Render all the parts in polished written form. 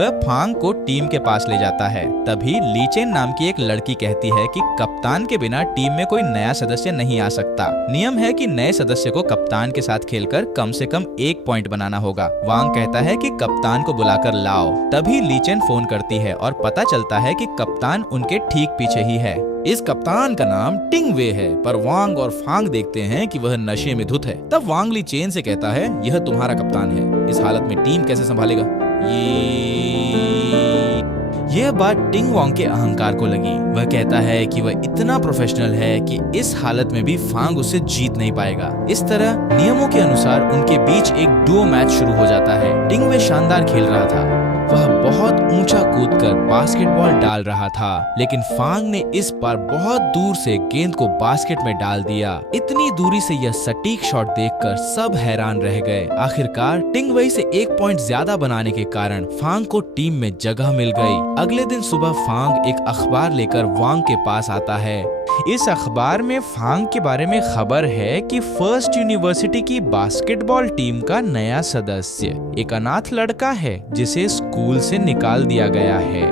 वह फांग को टीम के पास ले जाता है। तभी ली चेन नाम की एक लड़की कहती है कि कप्तान के बिना टीम में कोई नया सदस्य नहीं आ सकता। नियम है कि नए सदस्य को कप्तान के साथ खेलकर कम से कम 1 पॉइंट बनाना होगा। वांग कहता है कि कप्तान को बुलाकर लाओ। तभी ली चेन फोन करती है और पता चलता है कि कप्तान उनके ठीक पीछे ही है। इस कप्तान का नाम टिंग वे है, पर वांग और फांग देखते हैं कि वह नशे में धुत है। तब वांग ली चेन से कहता है, यह तुम्हारा कप्तान है, इस हालत में टीम कैसे संभालेगा? यह बात टिंग वांग के अहंकार को लगी। वह कहता है कि वह इतना प्रोफेशनल है कि इस हालत में भी फांग उसे जीत नहीं पाएगा। इस तरह नियमों के अनुसार उनके बीच एक डुओ मैच शुरू हो जाता है। टिंग वे शानदार खेल रहा था। वह बहुत ऊंचा कूदकर बास्केटबॉल डाल रहा था, लेकिन फांग ने इस बार बहुत दूर से गेंद को बास्केट में डाल दिया। इतनी दूरी से यह सटीक शॉट देखकर सब हैरान रह गए। आखिरकार टिंग वई से 1 पॉइंट ज्यादा बनाने के कारण फांग को टीम में जगह मिल गई। अगले दिन सुबह फांग एक अखबार लेकर वांग के पास आता है। इस अखबार में फांग के बारे में खबर है कि फर्स्ट यूनिवर्सिटी की बास्केटबॉल टीम का नया सदस्य एक अनाथ लड़का है जिसे स्कूल से निकाल दिया गया है।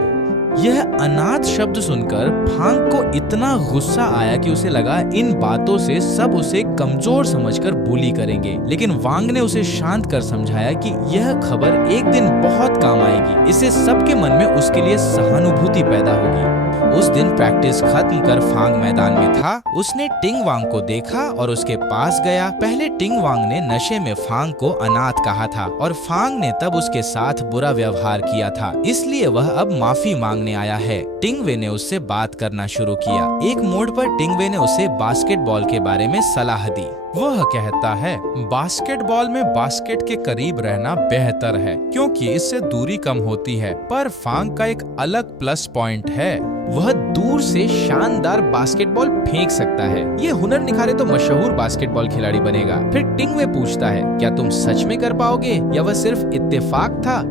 यह अनाथ शब्द सुनकर फांग को इतना गुस्सा आया कि उसे लगा इन बातों से सब उसे कमजोर समझकर बुली करेंगे। लेकिन वांग ने उसे शांत कर समझाया कि यह खबर एक दिन बहुत काम आएगी। इससे सबके मन में उसके लिए सहानुभूति पैदा होगी। उस दिन प्रैक्टिस खत्म कर फांग मैदान में था। उसने टिंग वांग को देखा और उसके पास गया। पहले टिंग वांग ने नशे में फांग को अनाथ कहा था और फांग ने तब उसके साथ बुरा व्यवहार किया था, इसलिए वह अब माफी मांगने आया है। टिंग वे ने उससे बात करना शुरू किया। एक मोड़ पर टिंग वे ने उसे बास्केटबॉल के बारे में सलाह दी। वह कहता है, बास्केटबॉल में बास्केट के करीब रहना बेहतर है क्योंकि इससे दूरी कम होती है। पर फांग का एक अलग प्लस पॉइंट है, वह दूर से शानदार बास्केटबॉल फेंक सकता है। ये हुनर निखारे तो मशहूर बास्केटबॉल खिलाड़ी बनेगा। फिर टिंग वे पूछता है, क्या तुम सच में कर पाओगे या वह सिर्फ इत्तेफाक था?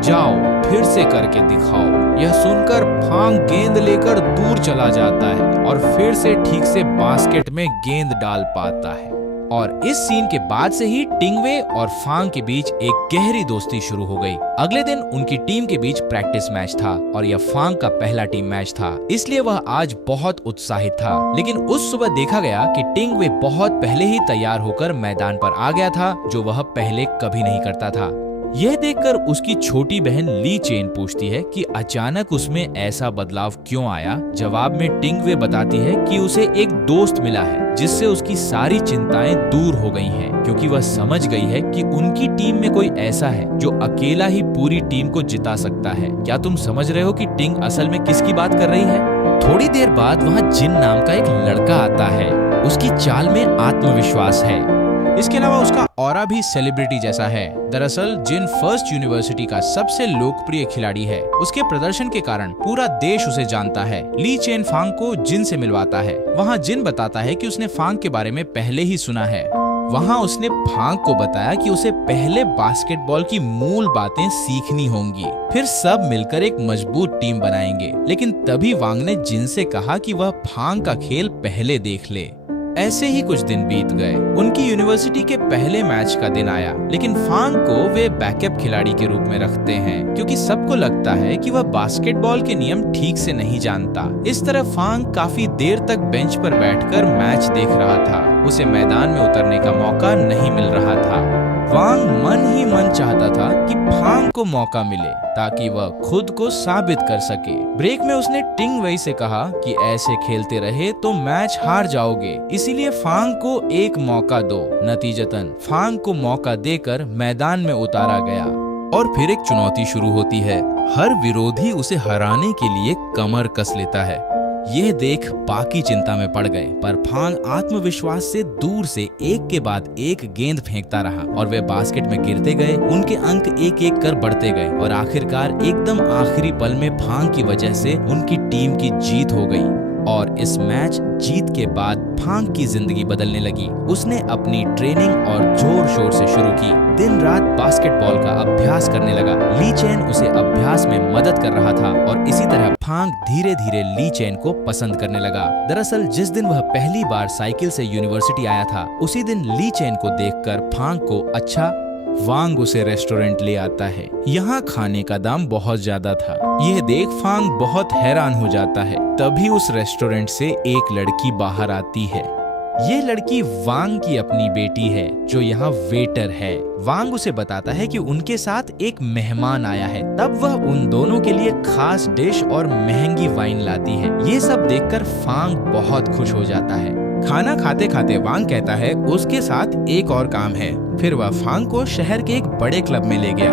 जाओ फिर से करके दिखाओ। यह सुनकर फांग गेंद लेकर दूर चला जाता है और फिर से ठीक से बास्केट में गेंद डाल पाता है। और इस सीन के बाद से ही टिंग वे और फांग के बीच एक गहरी दोस्ती शुरू हो गई। अगले दिन उनकी टीम के बीच प्रैक्टिस मैच था और यह फांग का पहला टीम मैच था, इसलिए वह आज बहुत उत्साहित था। लेकिन उस सुबह देखा गया कि टिंग वे बहुत पहले ही तैयार होकर मैदान पर आ गया था, जो वह पहले कभी नहीं करता था। यह देखकर उसकी छोटी बहन ली चेन पूछती है कि अचानक उसमें ऐसा बदलाव क्यों आया। जवाब में टिंग वे बताती है कि उसे एक दोस्त मिला है जिससे उसकी सारी चिंताएं दूर हो गई हैं, क्योंकि वह समझ गई है कि उनकी टीम में कोई ऐसा है जो अकेला ही पूरी टीम को जिता सकता है। क्या तुम समझ रहे हो कि टिंग असल में किसकी बात कर रही है? थोड़ी देर बाद वहाँ जिन नाम का एक लड़का आता है। उसकी चाल में आत्मविश्वास है। इसके अलावा उसका ऑरा भी सेलिब्रिटी जैसा है। दरअसल जिन फर्स्ट यूनिवर्सिटी का सबसे लोकप्रिय खिलाड़ी है। उसके प्रदर्शन के कारण पूरा देश उसे जानता है। ली चेन फांग को जिन से मिलवाता है। वहाँ जिन बताता है कि उसने फांग के बारे में पहले ही सुना है। वहाँ उसने फांग को बताया कि उसे पहले बास्केटबॉल की मूल बातें सीखनी होंगी, फिर सब मिलकर एक मजबूत टीम बनाएंगे। लेकिन तभी वांग ने जिन से कहा कि वह फांग का खेल पहले देख ले। ऐसे ही कुछ दिन बीत गए। उनकी यूनिवर्सिटी के पहले मैच का दिन आया, लेकिन फांग को वे बैकअप खिलाड़ी के रूप में रखते हैं क्योंकि सबको लगता है कि वह बास्केटबॉल के नियम ठीक से नहीं जानता। इस तरह फांग काफी देर तक बेंच पर बैठकर मैच देख रहा था। उसे मैदान में उतरने का मौका नहीं मिल रहा था। वांग मन ही मन चाहता था कि फांग को मौका मिले ताकि वह खुद को साबित कर सके। ब्रेक में उसने टिंग वई से कहा कि ऐसे खेलते रहे तो मैच हार जाओगे, इसीलिए फांग को एक मौका दो। नतीजतन फांग को मौका देकर मैदान में उतारा गया और फिर एक चुनौती शुरू होती है। हर विरोधी उसे हराने के लिए कमर कस लेता है। यह देख बाकी चिंता में पड़ गए, पर फांग आत्मविश्वास से दूर से एक के बाद एक गेंद फेंकता रहा और वे बास्केट में गिरते गए। उनके अंक एक एक कर बढ़ते गए और आखिरकार एकदम आखिरी पल में फांग की वजह से उनकी टीम की जीत हो गई। और इस मैच जीत के बाद फांग की जिंदगी बदलने लगी। उसने अपनी ट्रेनिंग और जोर शोर से शुरू की। दिन रात बास्केटबॉल का अभ्यास करने लगा। ली चेन उसे अभ्यास में मदद कर रहा था और इसी तरह फांग धीरे धीरे ली चेन को पसंद करने लगा। दरअसल जिस दिन वह पहली बार साइकिल से यूनिवर्सिटी आया था, उसी दिन ली चेन को देखकर फांग को अच्छा वांग उसे रेस्टोरेंट ले आता है। यहाँ खाने का दाम बहुत ज्यादा था। यह देख फांग बहुत हैरान हो जाता है। तभी उस रेस्टोरेंट से एक लड़की बाहर आती है। ये लड़की वांग की अपनी बेटी है जो यहाँ वेटर है। वांग उसे बताता है कि उनके साथ एक मेहमान आया है। तब वह उन दोनों के लिए खास डिश और महंगी वाइन लाती है। ये सब देखकर फांग बहुत खुश हो जाता है। खाना खाते खाते वांग कहता है उसके साथ एक और काम है। फिर वह फांग को शहर के एक बड़े क्लब में ले गया।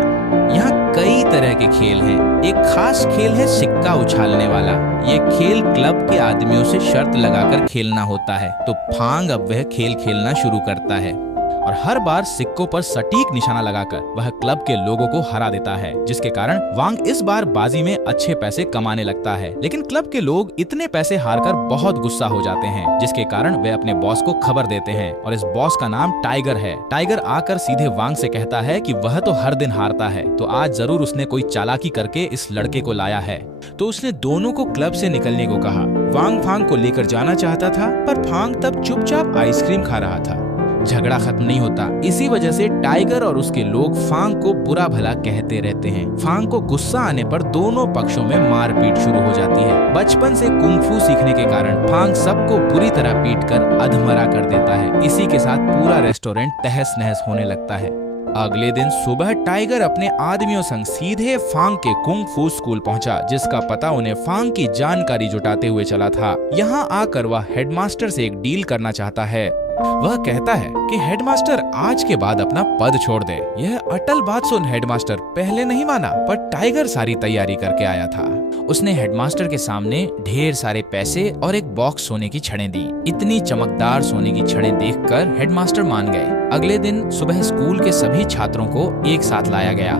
यहाँ कई तरह के खेल हैं। एक खास खेल है सिक्का उछालने वाला। ये खेल क्लब के आदमियों से शर्त लगाकर खेलना होता है। तो फांग अब वह खेल खेलना शुरू करता है और हर बार सिक्कों पर सटीक निशाना लगाकर वह क्लब के लोगों को हरा देता है, जिसके कारण वांग इस बार बाजी में अच्छे पैसे कमाने लगता है। लेकिन क्लब के लोग इतने पैसे हारकर बहुत गुस्सा हो जाते हैं, जिसके कारण वे अपने बॉस को खबर देते हैं और इस बॉस का नाम टाइगर है। टाइगर आकर सीधे वांग से कहता है कि वह तो हर दिन हारता है, तो आज जरूर उसने कोई चालाकी करके इस लड़के को लाया है। तो उसने दोनों को क्लब से निकलने को कहा। वांग फांग को लेकर जाना चाहता था, पर फांग तब चुपचाप आइसक्रीम खा रहा था। झगड़ा खत्म नहीं होता। इसी वजह से टाइगर और उसके लोग फांग को बुरा भला कहते रहते हैं। फांग को गुस्सा आने पर दोनों पक्षों में मारपीट शुरू हो जाती है। बचपन से कुंग-फू सीखने के कारण फांग सबको बुरी तरह पीटकर अधमरा कर देता है। इसी के साथ पूरा रेस्टोरेंट तहस नहस होने लगता है। अगले दिन सुबह टाइगर अपने आदमियों संग सीधे फांग के कुंग-फू स्कूल पहुंचा, जिसका पता उन्हें फांग की जानकारी जुटाते हुए चला था। यहाँ आकर वह हेडमास्टर से एक डील करना चाहता है। वह कहता है कि हेडमास्टर आज के बाद अपना पद छोड़ दे। यह अटल बात सुन हेडमास्टर पहले नहीं माना, पर टाइगर सारी तैयारी करके आया था। उसने हेडमास्टर के सामने ढेर सारे पैसे और एक बॉक्स सोने की छड़ें दी। इतनी चमकदार सोने की छड़ें देखकर हेडमास्टर मान गए। अगले दिन सुबह स्कूल के सभी छात्रों को एक साथ लाया गया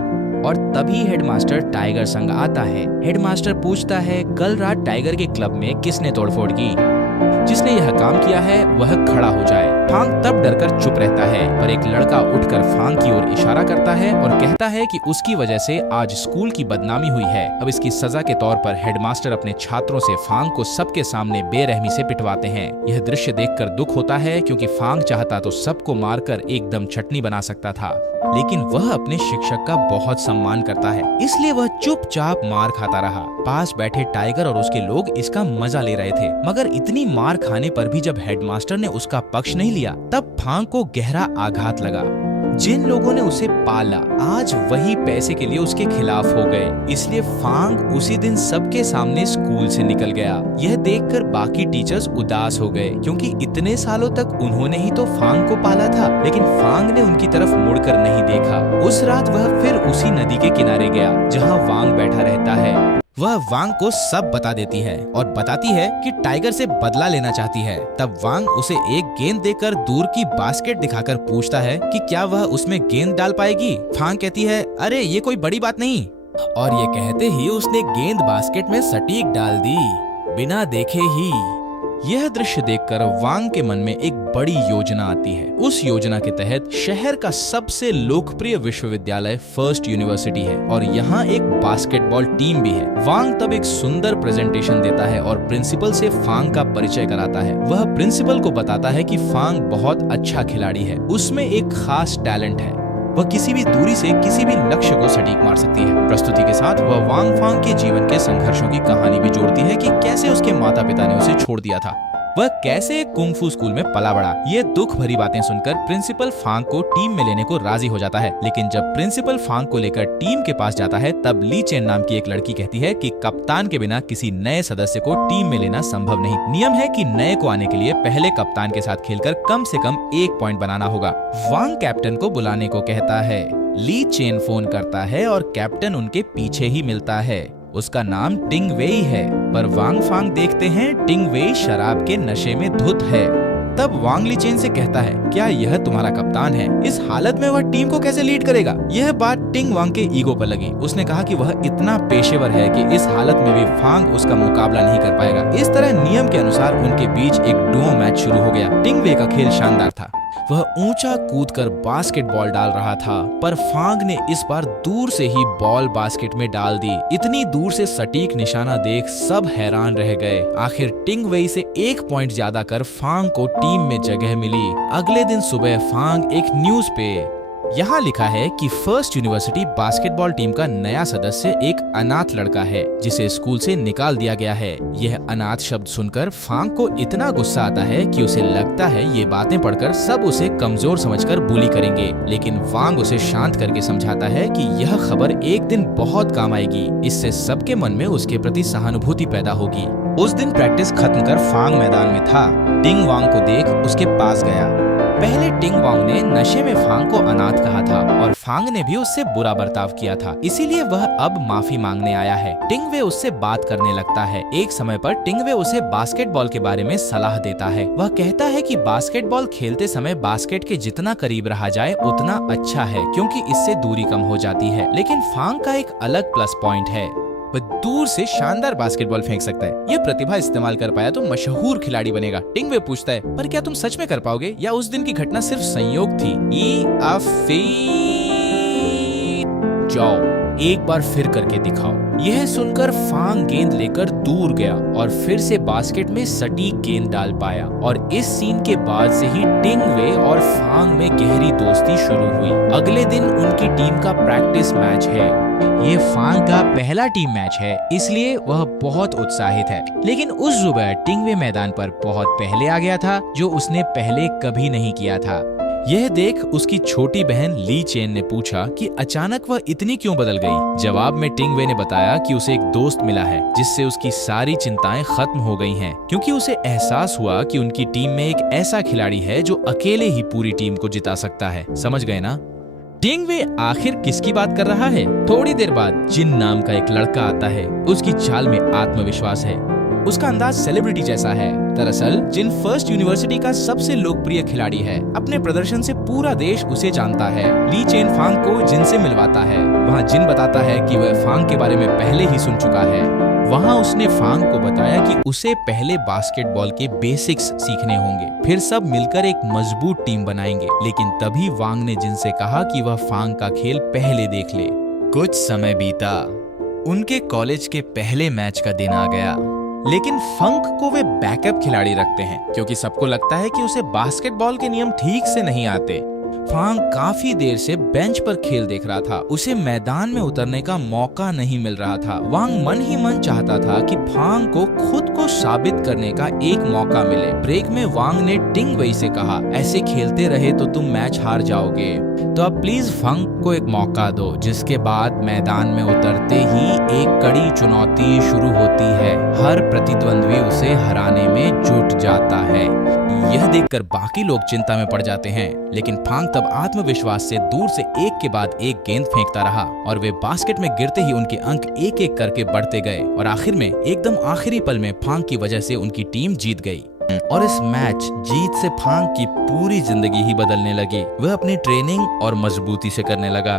और तभी हेडमास्टर टाइगर संग आता है। हेडमास्टर पूछता है कल रात टाइगर के क्लब में किसने तोड़फोड़ की। जिसने यह काम किया है वह खड़ा हो जाए। फांग तब डरकर चुप रहता है, पर एक लड़का उठकर फांग की ओर इशारा करता है और कहता है कि उसकी वजह से आज स्कूल की बदनामी हुई है। अब इसकी सजा के तौर पर हेडमास्टर अपने छात्रों से फांग को सबके सामने बेरहमी से पिटवाते हैं। यह दृश्य देखकर दुख होता है, क्योंकि फांग चाहता तो सबको मारकर एकदम चटनी बना सकता था, लेकिन वह अपने शिक्षक का बहुत सम्मान करता है, इसलिए वह चुपचाप मार खाता रहा। पास बैठे टाइगर और उसके लोग इसका मजा ले रहे थे, मगर इतनी मार खाने पर भी जब हेडमास्टर ने उसका पक्ष नहीं लिया, तब फांग को गहरा आघात लगा। जिन लोगों ने उसे पाला आज वही पैसे के लिए उसके खिलाफ हो गए, इसलिए फांग उसी दिन सबके सामने स्कूल से निकल गया। यह देखकर बाकी टीचर्स उदास हो गए, क्योंकि इतने सालों तक उन्होंने ही तो फांग को पाला था, लेकिन फांग ने उनकी तरफ मुड़कर नहीं देखा। उस रात वह फिर उसी नदी के किनारे गया जहाँ वांग बैठा रहता है। वह वांग को सब बता देती है और बताती है कि टाइगर से बदला लेना चाहती है। तब वांग उसे एक गेंद देकर दूर की बास्केट दिखाकर पूछता है कि क्या वह उसमें गेंद डाल पाएगी। फांग कहती है अरे ये कोई बड़ी बात नहीं, और ये कहते ही उसने गेंद बास्केट में सटीक डाल दी, बिना देखे ही। यह दृश्य देखकर वांग के मन में एक बड़ी योजना आती है। उस योजना के तहत शहर का सबसे लोकप्रिय विश्वविद्यालय फर्स्ट यूनिवर्सिटी है और यहाँ एक बास्केटबॉल टीम भी है। वांग तब एक सुंदर प्रेजेंटेशन देता है और प्रिंसिपल से फांग का परिचय कराता है। वह प्रिंसिपल को बताता है कि फांग बहुत अच्छा खिलाड़ी है, उसमें एक खास टैलेंट है, वह किसी भी दूरी से किसी भी लक्ष्य को सटीक मार सकती है। प्रस्तुति के साथ वह वांग फांग के जीवन के संघर्षों की कहानी भी जोड़ती है कि कैसे उसके माता पिता ने उसे छोड़ दिया था, वह कैसे एक कुंग-फू स्कूल में पला बड़ा। ये दुख भरी बातें सुनकर प्रिंसिपल फांग को टीम में लेने को राजी हो जाता है, लेकिन जब प्रिंसिपल फांग को लेकर टीम के पास जाता है तब ली चेन नाम की एक लड़की कहती है कि कप्तान के बिना किसी नए सदस्य को टीम में लेना संभव नहीं। नियम है कि नए को आने के लिए पहले कप्तान के साथ खेलकर कम से कम 1 पॉइंट बनाना होगा। वांग कैप्टन को बुलाने को कहता है। ली चेन फोन करता है और कैप्टन उनके पीछे ही मिलता है। उसका नाम टिंग वेई है, पर वांग फांग देखते हैं टिंग वेई शराब के नशे में धुत है। तब वांग ली चेन से कहता है क्या यह तुम्हारा कप्तान है? इस हालत में वह टीम को कैसे लीड करेगा? यह बात टिंग वांग के ईगो पर लगी। उसने कहा कि वह इतना पेशेवर है कि इस हालत में भी फांग उसका मुकाबला नहीं कर पाएगा। इस तरह नियम के अनुसार उनके बीच एक डुओ मैच शुरू हो गया। टिंग वे का खेल शानदार था, वह ऊंचा कूदकर बास्केटबॉल डाल रहा था, पर फांग ने इस बार दूर से ही बॉल बास्केट में डाल दी। इतनी दूर से सटीक निशाना देख सब हैरान रह गए। आखिर टिंग वेई से 1 पॉइंट ज्यादा कर फांग को टीम में जगह मिली। अगले दिन सुबह फांग एक न्यूज पे यहाँ लिखा है कि फर्स्ट यूनिवर्सिटी बास्केटबॉल टीम का नया सदस्य एक अनाथ लड़का है जिसे स्कूल से निकाल दिया गया है। यह अनाथ शब्द सुनकर फांग को इतना गुस्सा आता है कि उसे लगता है ये बातें पढ़कर सब उसे कमजोर समझकर बुली करेंगे, लेकिन वांग उसे शांत करके समझाता है कि यह खबर एक दिन बहुत काम आएगी। इससे सबके मन में उसके प्रति सहानुभूति पैदा होगी। उस दिन प्रैक्टिस खत्म कर फांग मैदान में था। टिंग वांग को देख उसके पास गया। पहले टिंग वांग ने नशे में फांग को अनाथ कहा था और फांग ने भी उससे बुरा बर्ताव किया था, इसीलिए वह अब माफी मांगने आया है। टिंगवे उससे बात करने लगता है। एक समय पर टिंगवे उसे बास्केटबॉल के बारे में सलाह देता है। वह कहता है कि बास्केटबॉल खेलते समय बास्केट के जितना करीब रहा जाए उतना अच्छा है, क्योंकि इससे दूरी कम हो जाती है। लेकिन फांग का एक अलग प्लस पॉइंट है, वह दूर से शानदार बास्केटबॉल फेंक सकता है। यह प्रतिभा इस्तेमाल कर पाया तो मशहूर खिलाड़ी बनेगा। टिंगवे पूछता है, पर क्या तुम सच में कर पाओगे या उस दिन की घटना सिर्फ संयोग थी? जाओ एक बार फिर करके दिखाओ। यह सुनकर फांग गेंद लेकर दूर गया और फिर से बास्केट में सटीक गेंद डाल पाया। और इस सीन के बाद से ही टिंगवे और फांग में गहरी दोस्ती शुरू हुई। अगले दिन उनकी टीम का प्रैक्टिस मैच है। ये फांग का पहला टीम मैच है, इसलिए वह बहुत उत्साहित है। लेकिन उस सुबह टिंगवे मैदान पर बहुत पहले आ गया था, जो उसने पहले कभी नहीं किया था। यह देख उसकी छोटी बहन ली चेन ने पूछा कि अचानक वह इतनी क्यों बदल गई। जवाब में टिंगवे ने बताया कि उसे एक दोस्त मिला है जिससे उसकी सारी चिंताएं खत्म हो गई हैं, क्योंकि उसे एहसास हुआ कि उनकी टीम में एक ऐसा खिलाड़ी है जो अकेले ही पूरी टीम को जिता सकता है। समझ गए ना? टिंगवे आखिर किसकी बात कर रहा है? थोड़ी देर बाद जिन नाम का एक लड़का आता है। उसकी चाल में आत्मविश्वास है, उसका अंदाज सेलिब्रिटी जैसा है। दरअसल जिन फर्स्ट यूनिवर्सिटी का सबसे लोकप्रिय खिलाड़ी है। अपने प्रदर्शन से पूरा देश उसे जानता है। ली चेन फांग को जिन से मिलवाता है। वहाँ जिन बताता है कि वह फांग के बारे में पहले ही सुन चुका है। वहाँ उसने फांग को बताया कि उसे पहले बास्केटबॉल के बेसिक्स सीखने होंगे, फिर सब मिलकर एक मजबूत टीम बनाएंगे। लेकिन तभी वांग ने जिनसे कहा कि वह फांग का खेल पहले देख ले। कुछ समय बीता, उनके कॉलेज के पहले मैच का दिन आ गया। लेकिन फंक को वे बैकअप खिलाड़ी रखते हैं, क्योंकि सबको लगता है कि उसे बास्केटबॉल के नियम ठीक से नहीं आते। फांग काफी देर से बेंच पर खेल देख रहा था। उसे मैदान में उतरने का मौका नहीं मिल रहा था। वांग मन ही मन चाहता था कि फांग को खुद को साबित करने का एक मौका मिले। ब्रेक में वांग ने टिंगवे से कहा, ऐसे खेलते रहे तो तुम मैच हार जाओगे, तो अब प्लीज फंक को एक मौका दो। जिसके बाद मैदान में उतरते ही एक कड़ी चुनौती शुरू होती है। हर प्रतिद्वंद्वी उसे हराने में जुट जाता है। यह देखकर बाकी लोग चिंता में पड़ जाते हैं, लेकिन फांग तब आत्मविश्वास से दूर से एक के बाद एक गेंद फेंकता रहा और वे बास्केट में गिरते ही उनके अंक एक एक करके बढ़ते गए और आखिर में एकदम आखिरी पल में फांग की वजह से उनकी टीम जीत गई। और इस मैच जीत से फांग की पूरी जिंदगी ही बदलने लगी। वह अपनी ट्रेनिंग और मजबूती से करने लगा।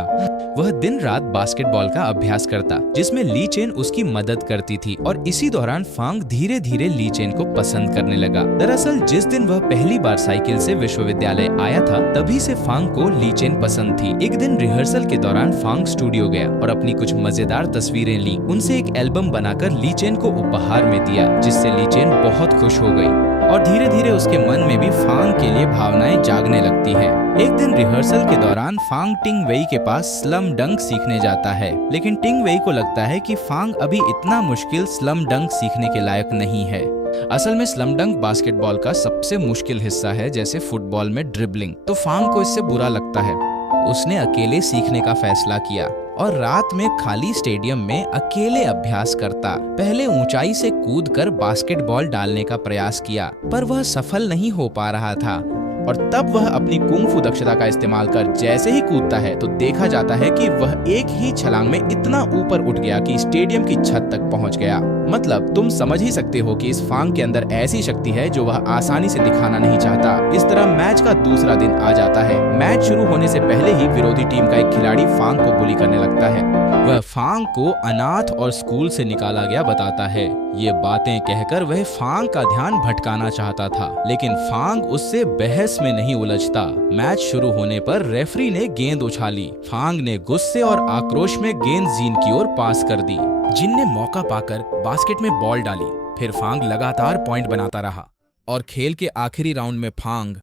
वह दिन रात बास्केटबॉल का अभ्यास करता, जिसमें ली चेन उसकी मदद करती थी और इसी दौरान फांग धीरे धीरे ली चेन को पसंद करने लगा। दरअसल जिस दिन वह पहली बार साइकिल से विश्वविद्यालय आया था, तभी से फांग को ली चेन पसंद थी। एक दिन रिहर्सल के दौरान फांग स्टूडियो गया और अपनी कुछ मजेदार तस्वीरें ली। उनसे एक एल्बम बनाकर ली चेन को उपहार में दिया, जिससे ली चेन बहुत खुश हो गई और धीरे धीरे उसके मन में भी फांग के लिए भावनाएं जागने लगती है। एक दिन रिहर्सल के दौरान फांग टिंग वेई के पास स्लम डंक सीखने जाता है, लेकिन टिंग वेई को लगता है कि फांग अभी इतना मुश्किल स्लम डंक सीखने के लायक नहीं है। असल में स्लम डंक बास्केटबॉल का सबसे मुश्किल हिस्सा है, जैसे फुटबॉल में ड्रिबलिंग। तो फांग को इससे बुरा लगता है। उसने अकेले सीखने का फैसला किया और रात में खाली स्टेडियम में अकेले अभ्यास करता। पहले ऊंचाई से कूदकर बास्केटबॉल डालने का प्रयास किया, पर वह सफल नहीं हो पा रहा था। और तब वह अपनी कुंग-फू दक्षता का इस्तेमाल कर जैसे ही कूदता है तो देखा जाता है कि वह एक ही छलांग में इतना ऊपर उठ गया कि स्टेडियम की छत तक पहुंच गया। मतलब तुम समझ ही सकते हो कि इस फांग के अंदर ऐसी शक्ति है जो वह आसानी से दिखाना नहीं चाहता। इस तरह मैच का दूसरा दिन आ जाता है। मैच शुरू होने से पहले ही विरोधी टीम का एक खिलाड़ी फांग को बुली करने लगता है। वह फांग को अनाथ और स्कूल से निकाला गया बताता है। ये बातें कहकर वह फांग का ध्यान भटकाना चाहता था, लेकिन फांग उससे बहस में नहीं उलझता। मैच शुरू होने पर रेफरी ने गेंद उछाली। फांग ने गुस्से और आक्रोश में गेंद जिन की ओर पास कर दी। जिन ने मौका पाकर बास्केट में बॉल डाली। फिर फांग लगातार पॉइंट बनाता रहा और खेल के आखिरी राउंड में फांग